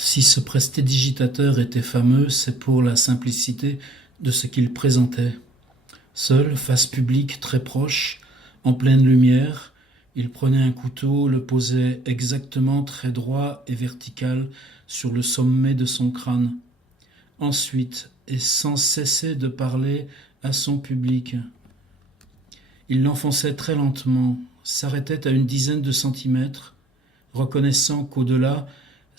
Si ce prestidigitateur était fameux, c'est pour la simplicité de ce qu'il présentait. Seul, face publique très proche, en pleine lumière, il prenait un couteau, le posait exactement très droit et vertical sur le sommet de son crâne. Ensuite, et sans cesser de parler à son public, il l'enfonçait très lentement, s'arrêtait à une dizaine de centimètres, reconnaissant qu'au-delà,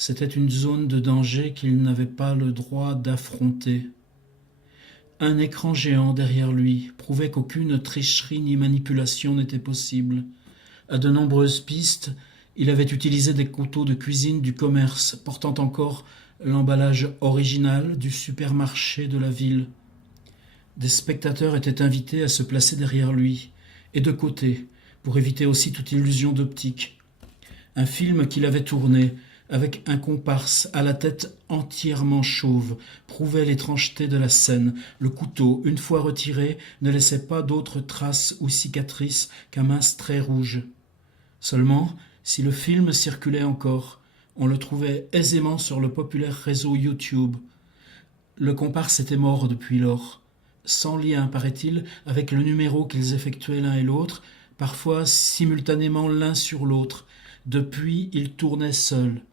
c'était une zone de danger qu'il n'avait pas le droit d'affronter. Un écran géant derrière lui prouvait qu'aucune tricherie ni manipulation n'était possible. À de nombreuses pistes, il avait utilisé des couteaux de cuisine du commerce, portant encore l'emballage original du supermarché de la ville. Des spectateurs étaient invités à se placer derrière lui, et de côté, pour éviter aussi toute illusion d'optique. Un film qu'il avait tourné, avec un comparse à la tête entièrement chauve, prouvait l'étrangeté de la scène. Le couteau, une fois retiré, ne laissait pas d'autres traces ou cicatrices qu'un mince trait rouge. Seulement, si le film circulait encore, on le trouvait aisément sur le populaire réseau YouTube. Le comparse était mort depuis lors, sans lien, paraît-il, avec le numéro qu'ils effectuaient l'un et l'autre, parfois simultanément l'un sur l'autre. Depuis, il tournait seul.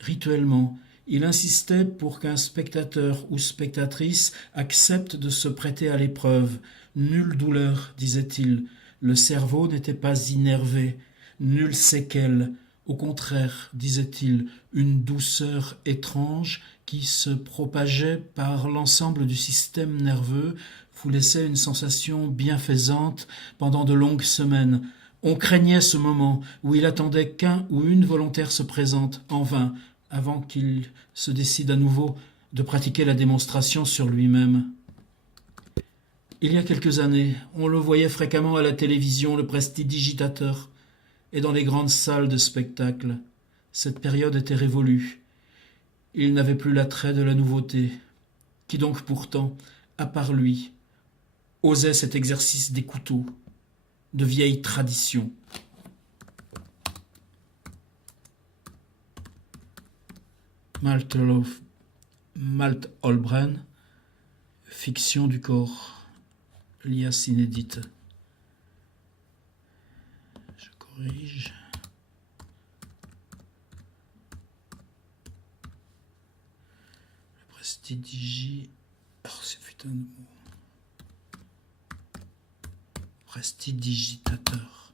Rituellement, il insistait pour qu'un spectateur ou spectatrice accepte de se prêter à l'épreuve. Nulle douleur, disait-il. Le cerveau n'était pas innervé. Nulle séquelle. Au contraire, disait-il, une douceur étrange qui se propageait par l'ensemble du système nerveux vous laissait une sensation bienfaisante pendant de longues semaines. On craignait ce moment où il attendait qu'un ou une volontaire se présente, en vain, avant qu'il se décide à nouveau de pratiquer la démonstration sur lui-même. Il y a quelques années, on le voyait fréquemment à la télévision, le prestidigitateur, et dans les grandes salles de spectacle. Cette période était révolue. Il n'avait plus l'attrait de la nouveauté. Qui donc pourtant, à part lui, osait cet exercice des couteaux, de vieille tradition? Malte Holmgren, Fiction du corps, liasse inédite. Je corrige. Le prestidigitateur. Oh, c'est putain de mot. Prestidigitateur.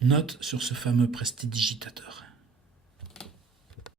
Note sur ce fameux prestidigitateur.